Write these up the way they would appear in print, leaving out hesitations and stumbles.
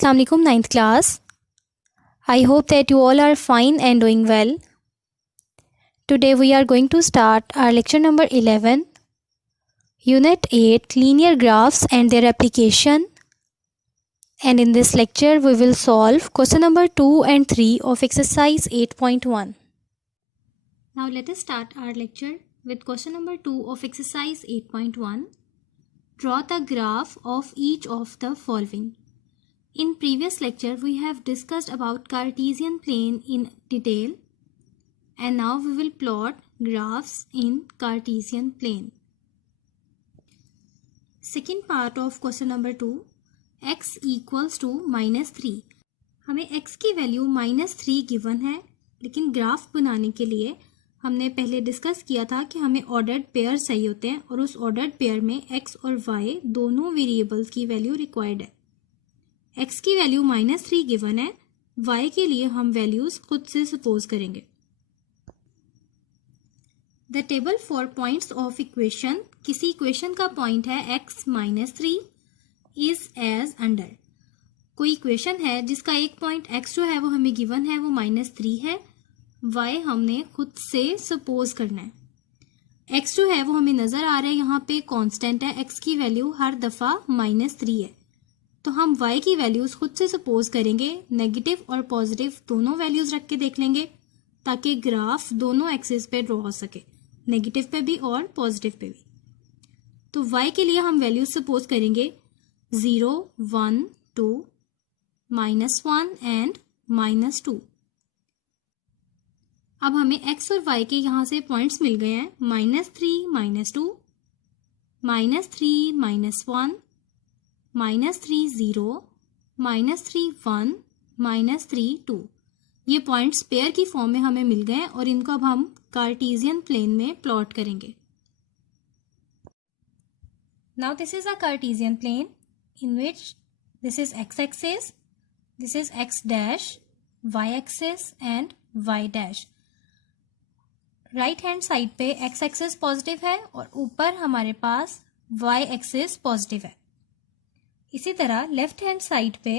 Assalamu alaikum, 9th class. I hope that you all are fine and doing well. Today we are going to start our lecture number 11, Unit 8, Linear Graphs and their application. And in this lecture we will solve question number 2 and 3 of exercise 8.1. Now let us start our lecture with question number 2 of exercise 8.1. Draw the graph of each of the following. In previous lecture, we have discussed about Cartesian plane in detail, and now we will plot graphs in Cartesian plane. Second part of question number 2, x equals to -3. हमें x की value -3 given है, लेकिन graph बनाने के लिए हमने पहले discuss किया था कि हमें ऑर्डर्ड पेयर चाहिए होते हैं और उस ऑर्डर्ड पेयर में x और y दोनों वेरिएबल्स की वैल्यू रिक्वायर्ड है. x की वैल्यू -3 गिवन है, y के लिए हम वैल्यूज खुद से सपोज करेंगे. The table for points of equation, किसी इक्वेशन का पॉइंट है x -3 इज एज अंडर. कोई इक्वेशन है जिसका एक पॉइंट x जो है वो हमें गिवन है वो -3 है, y हमने खुद से सपोज करना है. x जो है वो हमें नजर आ रहा है यहाँ पे कांस्टेंट है, x की वैल्यू हर दफा -3 है, तो हम y की वैल्यूज खुद से सपोज करेंगे. नेगेटिव और पॉजिटिव दोनों वैल्यूज रख के देख लेंगे ताकि ग्राफ दोनों एक्सिस पे ड्रॉ हो सके, नेगेटिव पे भी और पॉजिटिव पे भी. तो y के लिए हम वैल्यूज सपोज करेंगे 0, 1, 2, -1 एंड -2. अब हमें x और y के यहां से पॉइंट्स मिल गए हैं -3, -2, -3, -1, -3, 0, -3, 1, -3, 2. ये पॉइंट्स पेयर की फॉर्म में हमें मिल गए हैं और इनको अब हम कार्टेशियन प्लेन में प्लॉट करेंगे. Now this is a Cartesian plane in which this is x axis, this is x dash, y axis and y dash. Right hand side पे x एक्सिस पॉजिटिव है और ऊपर हमारे पास y एक्सिस पॉजिटिव है. इसी तरह left hand side पे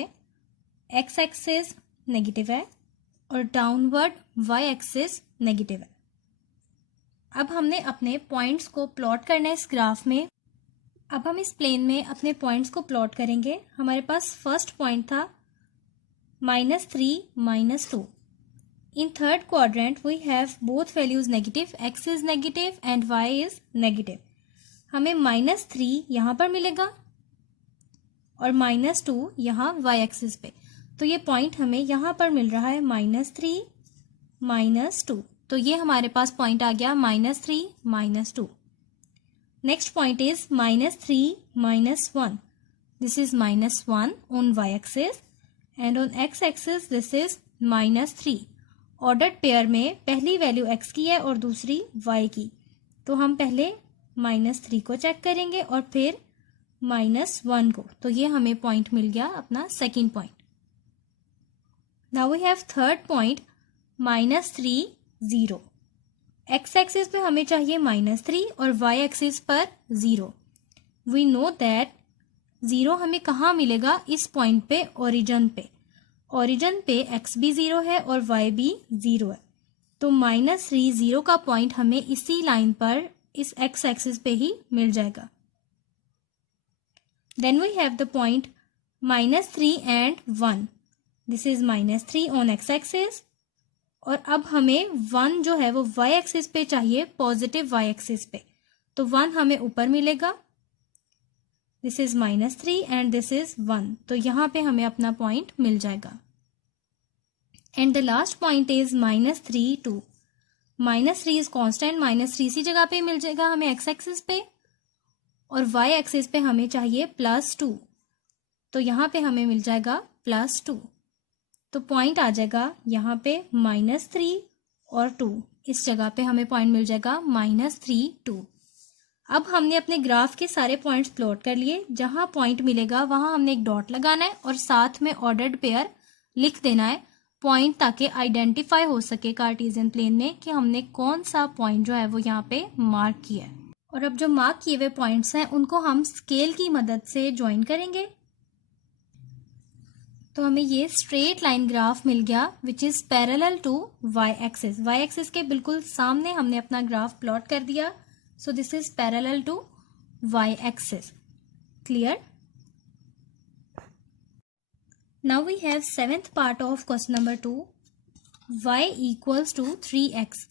x axis negative है और डाउनवर्ड y एक्सिस नेगेटिव है. अब हमने अपने पॉइंट्स को प्लॉट करना है इस ग्राफ में. अब हम इस प्लेन में अपने पॉइंट्स को प्लॉट करेंगे. हमारे पास फर्स्ट पॉइंट था -3, -2. In third quadrant we have both values negative, x is negative and y is negative. हमें -3 यहाँ पर मिलेगा और -2 यहाँ y एक्सिस पे, तो ये पॉइंट हमें यहाँ पर मिल रहा है -3, -2. तो ये हमारे पास पॉइंट आ गया -3, -2. Next point is -3, -1. This is -1 on y axis and on x axis this is -3. Ordered pair में पहली वैल्यू x की है और दूसरी y की, तो हम पहले -3 को चेक करेंगे और फिर -1 को. तो ये हमें पॉइंट मिल गया अपना second point. Now we have third point -3, 0. x axis पे हमें चाहिए -3 और y एक्सिस पर 0. वी नो दैट 0 हमें कहाँ मिलेगा, इस पॉइंट पे ओरिजिन पे. ओरिजिन पे x भी 0 है और y भी 0 है, तो -3, 0 का पॉइंट हमें इसी लाइन पर इस x एक्सिस पे ही मिल जाएगा. Then we have the point -3 and 1. This is -3 on x-axis और अब हमें 1 जो है वो y-axis पे चाहिए, पॉजिटिव y-axis पे, तो 1 हमें ऊपर मिलेगा. This is -3 and this is 1, तो यहाँ पे हमें अपना पॉइंट मिल जाएगा. And the last point is -3, 2. -3 is constant, -3 इसी जगह पे मिल जाएगा हमें x-axis पे और y एक्सिस पे हमें चाहिए +2, तो यहाँ पे हमें मिल जाएगा +2. तो पॉइंट आ जाएगा यहाँ पे -3 और 2, इस जगह पे हमें पॉइंट मिल जाएगा -3, 2. अब हमने अपने ग्राफ के सारे पॉइंट्स प्लॉट कर लिए. जहाँ पॉइंट मिलेगा वहाँ हमने एक डॉट लगाना है और साथ में ऑर्डर्ड पेयर लिख देना है पॉइंट, ताकि आइडेंटिफाई हो सके कार्टेशियन प्लेन में कि हमने कौन सा पॉइंट जो है वो यहाँ पे मार्क किया है. और अब जो मार्क किए हुए पॉइंट्स हैं उनको हम स्केल की मदद से ज्वाइन करेंगे. तो हमें ये स्ट्रेट लाइन ग्राफ मिल गया which is parallel to y axis. Y axis के बिल्कुल सामने हमने अपना ग्राफ प्लॉट कर दिया। So this is parallel to y axis. Clear? Now we have seventh part of question number 2, y equals to 3x।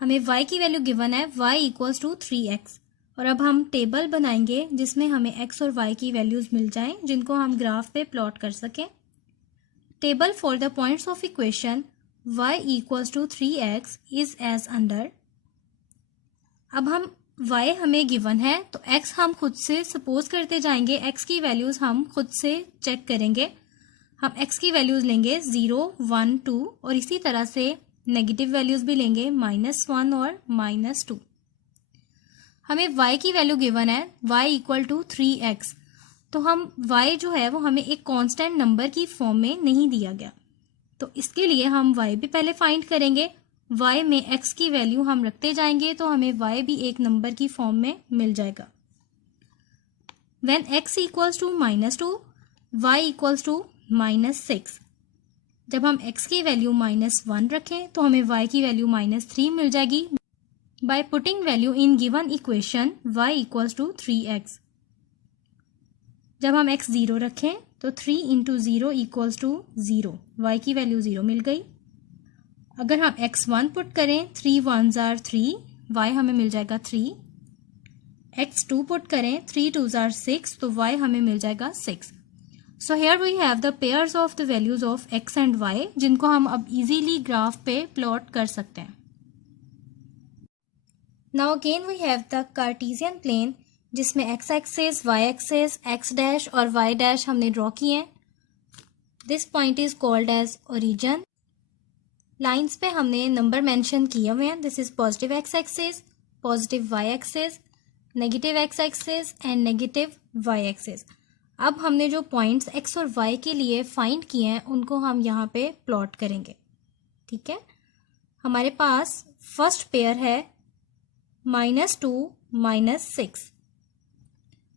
हमें y की वैल्यू गिवन है, y इक्वल्स टू 3x। और अब हम टेबल बनाएंगे जिसमें हमें x और y की वैल्यूज मिल जाएं, जिनको हम ग्राफ पे प्लॉट कर सकें। Table for the points of equation y equals to 3x is as under. अब हम y हमें गिवन है तो x हम खुद से सपोज करते जाएंगे, x की वैल्यूज हम खुद से चेक करेंगे। हम x की वैल्यूज लेंगे 0, 1, 2 और इसी तरह से नेगेटिव वैल्यूज भी लेंगे -1 और -2। हमें y की वैल्यू गिवन है y इक्वल टू 3x। तो हम y जो है वो हमें एक कांस्टेंट नंबर की फॉर्म में नहीं दिया गया, तो इसके लिए हम y भी पहले फाइंड करेंगे। y में x की वैल्यू हम रखते जाएंगे तो हमें y भी एक नंबर की फॉर्म में मिल जाएगा। When x equals to -2 y equals to -6। जब हम x की वैल्यू -1 रखें तो हमें y की वैल्यू -3 मिल जाएगी। By putting value in given equation y equals to 3x। जब हम x 0 रखें तो 3 इंटू 0 इक्वल्स टू 0, y की वैल्यू 0 मिल गई। अगर हम x 1 पुट करें, 3 1s are 3, y हमें मिल जाएगा 3। x 2 पुट करें, 3 2s are 6, तो y हमें मिल जाएगा 6। So here we have the pairs of the values of x and y, जिनको हम अब easily ग्राफ पे प्लॉट कर सकते हैं। Now again we have the Cartesian plane, जिसमें x axis, y axis, x dash और y dash हमने ड्रॉ किए हैं। This point is called as origin। Lines पे हमने नंबर मेंशन किए हुए हैं। This is positive x axis, positive y axis, negative x axis and negative y axis। अब हमने जो पॉइंट्स x और y के लिए फाइंड किए हैं उनको हम यहाँ पे प्लॉट करेंगे। ठीक है, हमारे पास फर्स्ट पेयर है -2 -6।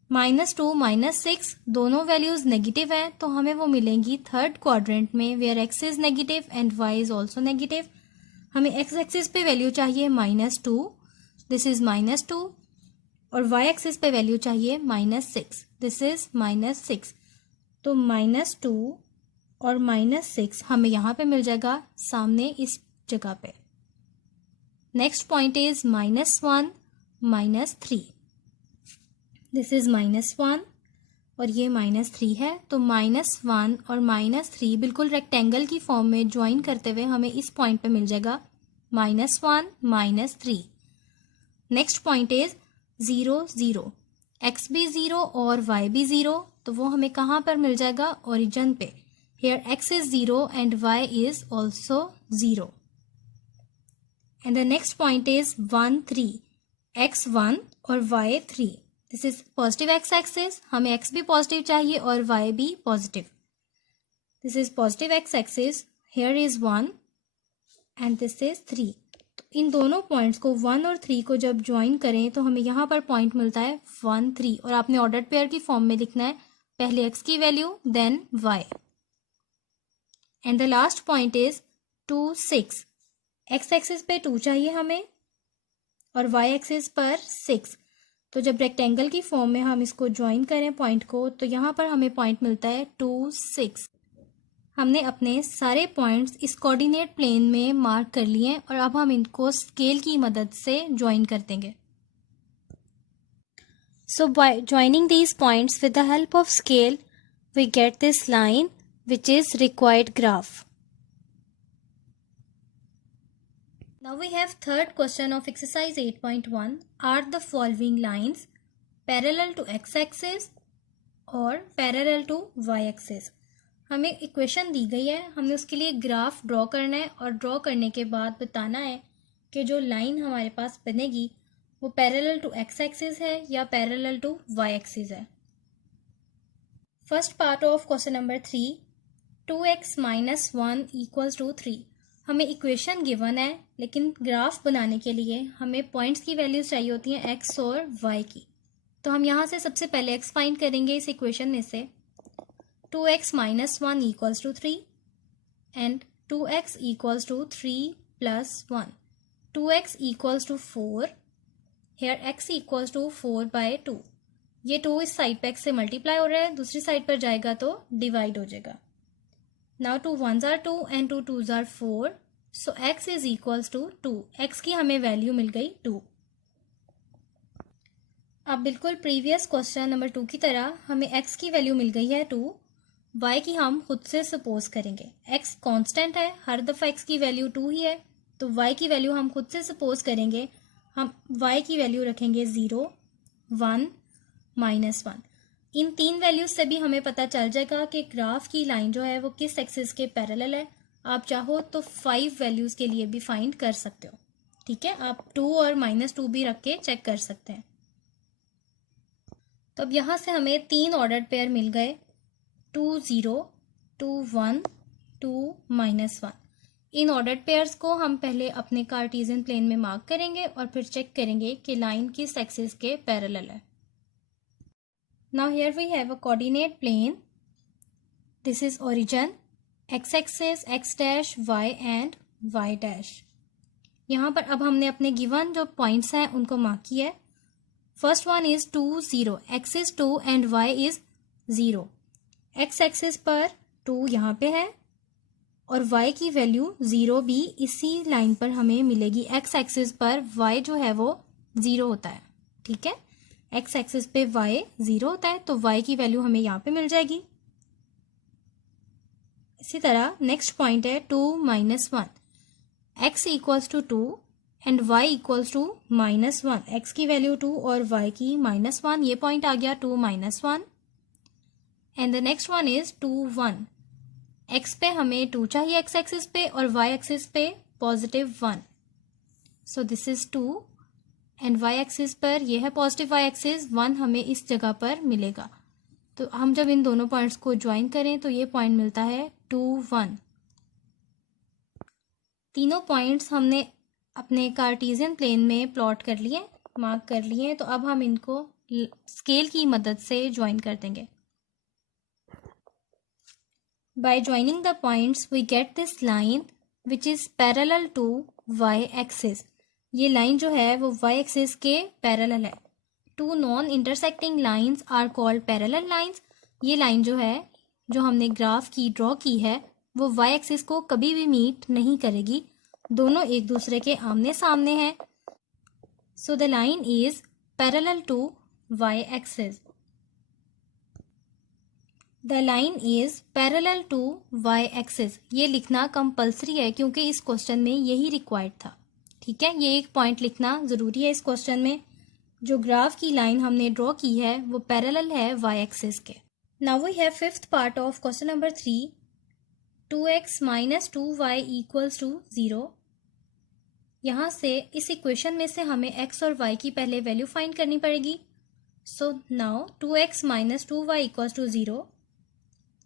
-2 -6 दोनों वैल्यूज नेगेटिव हैं, तो हमें वो मिलेंगी थर्ड क्वाड्रेंट में, where x is negative and y is also negative. हमें x एक्सिस पे वैल्यू चाहिए -2, दिस इज -2, और y एक्सिस पे वैल्यू चाहिए -6, दिस इज -6। तो -2 और -6 हमें यहाँ पे मिल जाएगा सामने इस जगह पे। Next point is -1 -3, this is -1 और ये -3 है। तो -1 और -3 बिल्कुल रेक्टेंगल की फॉर्म में ज्वाइन करते हुए हमें इस पॉइंट पे मिल जाएगा -1 -3। नेक्स्ट पॉइंट इज 0 0, x भी 0 और y भी 0, तो वो हमें कहाँ पर मिल जाएगा? ओरिजिन पे। Here x is 0 and y is also 0. And the next point is 1 3, x 1 और y 3. This is positive x axis, हमें x भी पॉजिटिव चाहिए और y भी positive. This is positive x axis, here is 1 and this is 3. इन दोनों points को 1 और 3 को जब ज्वाइन करें तो हमें यहाँ पर पॉइंट मिलता है 1 3, और आपने ऑर्डर्ड पेयर की फॉर्म में लिखना है, पहले x की value then y। And the last point is 2 6, x axis पे 2 चाहिए हमें और y एक्सिस पर 6। तो जब रेक्टेंगल की फॉर्म में हम इसको ज्वाइन करें पॉइंट को, तो यहाँ पर हमें पॉइंट मिलता है 2 6। हमने अपने सारे पॉइंट्स इस कोऑर्डिनेट प्लेन में मार्क कर लिए और अब हम इनको स्केल की मदद से ज्वाइन कर देंगे। So by joining these points with the help of scale we get this line which is required graph. Now we have third question of exercise 8.1। Are the following lines parallel to x axis और parallel to y axis. हमें equation दी गई है, हमने उसके लिए graph draw करना है और ड्रॉ करने के बाद बताना है कि जो लाइन हमारे पास बनेगी वो पैरेलल टू एक्स एक्सिस है या पैरेलल टू वाई एक्सिस है। First part of question number 3, 2x - 1 = 3। हमें इक्वेशन गिवन है, लेकिन ग्राफ बनाने के लिए हमें पॉइंट्स की वैल्यूज चाहिए होती हैं x और y की। तो हम यहाँ से सबसे पहले x फाइंड करेंगे इस इक्वेशन में से। 2x minus 1 equals to 3 and 2x equals to 3 plus 1. 2x equals to 4. Here x equals to 4 by 2. ये 2 इस साइड पे x से मल्टीप्लाई हो रहा है, दूसरी साइड पर जाएगा तो डिवाइड हो जाएगा. Now 2 1s are 2 and 2 2s are 4. So x is equals to 2. x की हमें वैल्यू मिल गई 2. अब बिल्कुल प्रीवियस क्वेश्चन नंबर 2 की तरह हमें x की वैल्यू मिल गई है 2. y की हम खुद से सपोज करेंगे. x कांस्टेंट है, हर दफ़ा x की वैल्यू 2 ही है, तो y की वैल्यू हम खुद से सपोज करेंगे. हम y की वैल्यू रखेंगे 0, 1, -1. इन 3 वैल्यूज से भी हमें पता चल जाएगा कि ग्राफ की लाइन जो है वो किस एक्सिस के पैरेलल है. आप चाहो तो 5 वैल्यूज के लिए भी फाइंड कर सकते हो. ठीक है, आप 2 और -2 भी रख के चेक कर सकते हैं. तो अब यहाँ से हमें 3 ऑर्डर्ड पेयर मिल गए, 2 0, 2 1, 2 -1. इन ऑर्डर्ड पेयर्स को हम पहले अपने कार्टेशियन प्लेन में मार्क करेंगे और फिर चेक करेंगे कि लाइन किस एक्सिस के पैरेलल है. Now here we have a coordinate plane. This is origin, x-axis, x dash, y and y dash. यहाँ पर अब हमने अपने गिवन जो पॉइंट्स हैं उनको मार्क किया है. First one is 2 0, x is 2 and y is 0. x axis पर 2 यहाँ पे है और y की वैल्यू 0 भी इसी लाइन पर हमें मिलेगी. x एक्सिस पर y जो है वो 0 होता है. ठीक है, x एक्सिस पे y 0 होता है तो y की वैल्यू हमें यहाँ पे मिल जाएगी. इसी तरह नेक्स्ट पॉइंट है 2 -1. x equals to 2 and y equals to -1. x की वैल्यू 2 और y की -1. ये पॉइंट आ गया 2 -1. And the next one is 2 1. x पे हमें 2 चाहिए x एक्सिस पे और y एक्सिस पे +1. सो this is 2 and y axis पर यह है पॉजिटिव y एक्सिस. 1 हमें इस जगह पर मिलेगा. तो हम जब इन दोनों पॉइंट्स को ज्वाइन करें तो ये पॉइंट मिलता है 2 1. तीनों पॉइंट्स हमने अपने कार्टेशियन प्लेन में प्लॉट कर लिए, मार्क कर लिए. तो अब हम इनको स्केल की मदद से ज्वाइन कर देंगे. By joining the points we get this line which is parallel to y axis. ये लाइन जो है वो y एक्सिस के पैरेलल है. 2 non intersecting lines are called parallel lines. ये लाइन जो है जो हमने ग्राफ की ड्रॉ की है वो y एक्सिस को कभी भी मीट नहीं करेगी. दोनों एक दूसरे के आमने सामने हैं. So the line is parallel to y axis. The line is parallel to y axis. ये लिखना कंपल्सरी है क्योंकि इस क्वेश्चन में यही रिक्वायर्ड था. ठीक है, ये एक पॉइंट लिखना जरूरी है इस क्वेश्चन में. जो ग्राफ की लाइन हमने ड्रॉ की है वो पैरेलल है y एक्सिस के. Now we have fifth part of question number 3. 2x minus 2y equals to 0. यहाँ से इस इक्वेशन में से हमें x और y की पहले वैल्यू फाइंड करनी पड़ेगी. So now 2x minus 2y equals to 0.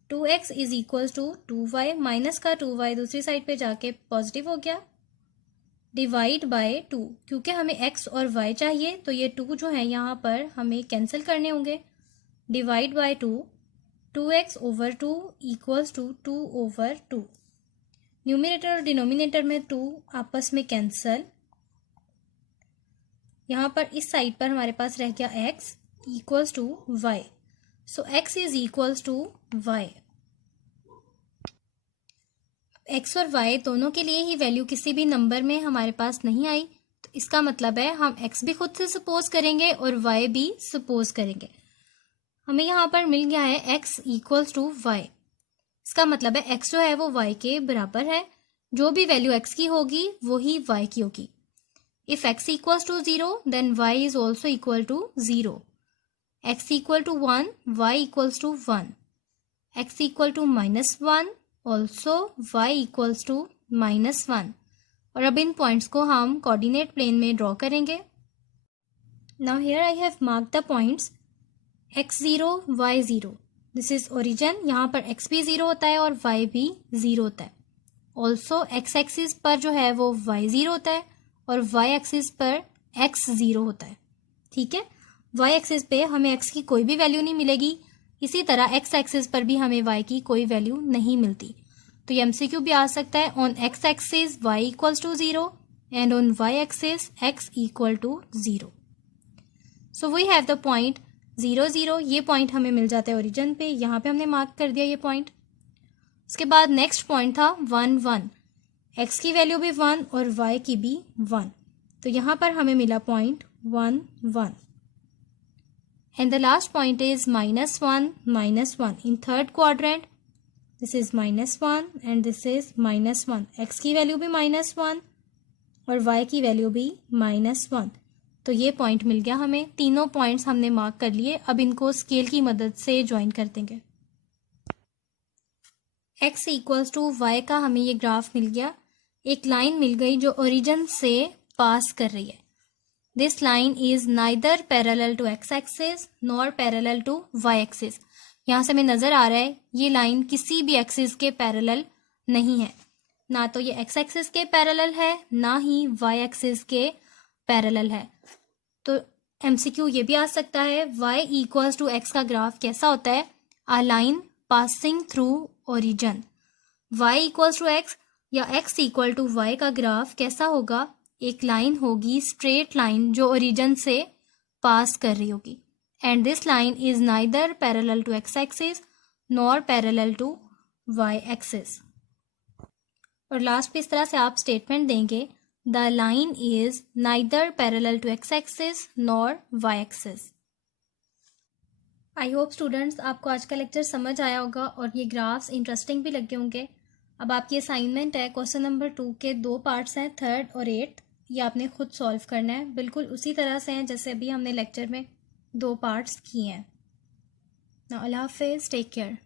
2x is equals to 2y. Minus का 2y दूसरी साइड पे जाके पॉजिटिव हो गया. Divide by 2. क्योंकि हमें x और y चाहिए तो ये 2 जो है यहाँ पर हमें कैंसिल करने होंगे. Divide by 2. 2x over 2 equals to 2 over 2. Numerator और डिनोमिनेटर में 2 आपस में कैंसल. यहाँ पर इस साइड पर हमारे पास रह गया x equals to y. So x is equals to y. x और y दोनों के लिए ही वैल्यू किसी भी नंबर में हमारे पास नहीं आई. तो इसका मतलब है हम x भी खुद से सपोज करेंगे और y भी सपोज करेंगे. हमें यहाँ पर मिल गया है x इक्वल्स टू y. इसका मतलब है x जो है वो y के बराबर है. जो भी वैल्यू x की होगी वो ही y की होगी. If x equals to 0 then y is also equal to 0. x equal to 1 y equals to 1. x equal to -1 also y equals to -1. और अब इन पॉइंट्स को हम कोऑर्डिनेट प्लेन में ड्रॉ करेंगे. Now here I have mark the points x0 y0. This is origin. यहाँ पर x भी 0 होता है और y भी 0 होता है. ऑल्सो x एक्सिस पर जो है वो y 0 होता है और y एक्सिस पर x 0 होता है. ठीक है, y एक्सिस पे हमें x की कोई भी वैल्यू नहीं मिलेगी. इसी तरह एक्स एक्सिस पर भी हमें y की कोई वैल्यू नहीं मिलती। तो ये MCQ भी आ सकता है on x axis y equals to 0 and on y axis x equal to 0। So we have the point 0 0, ये पॉइंट हमें मिल जाता है ओरिजिन पे, यहाँ पे हमने मार्क कर दिया ये पॉइंट। उसके बाद नेक्स्ट पॉइंट था 1 1, x की वैल्यू भी 1 और y की भी 1, तो यहाँ पर हमें मिला point 1 1। And the last point is -1 -1 in third quadrant. This is -1 and this is -1, x की वैल्यू भी -1 और y की वैल्यू भी -1, तो ये पॉइंट मिल गया हमें। तीनों पॉइंट्स हमने मार्क कर लिए, अब इनको स्केल की मदद से ज्वाइन कर देंगे। x इक्वल्स टू y का हमें ये ग्राफ मिल गया, एक लाइन मिल गई जो ओरिजिन से पास कर रही है। This line is neither parallel to x axis nor parallel to y axis. यहाँ से हमें नजर आ रहा है ये लाइन किसी भी एक्सिस के पैरेलल नहीं है, ना तो ये x एक्सिस के पैरेलल है ना ही y एक्सिस के पैरेलल है। तो MCQ ये भी आ सकता है y इक्वल्स टू x का ग्राफ कैसा होता है, a line passing through origin. y equals to x या x इक्वल टू y का ग्राफ कैसा होगा, एक लाइन होगी स्ट्रेट लाइन जो ओरिजिन से पास कर रही होगी। And this line is neither parallel to x axis nor parallel to y axis. और लास्ट पे इस तरह से आप स्टेटमेंट देंगे, the line is neither parallel to x axis nor y axis. I hope students आपको आज का लेक्चर समझ आया होगा और ये ग्राफ्स इंटरेस्टिंग भी लगे होंगे। अब आपकी असाइनमेंट है, क्वेश्चन नंबर 2 के 2 पार्ट्स हैं, 3rd और 8th। ये आपने खुद सॉल्व करना है, बिल्कुल उसी तरह से हैं जैसे अभी हमने लेक्चर में 2 पार्ट्स किए हैं। अल्लाह हाफिज़, टेक केयर।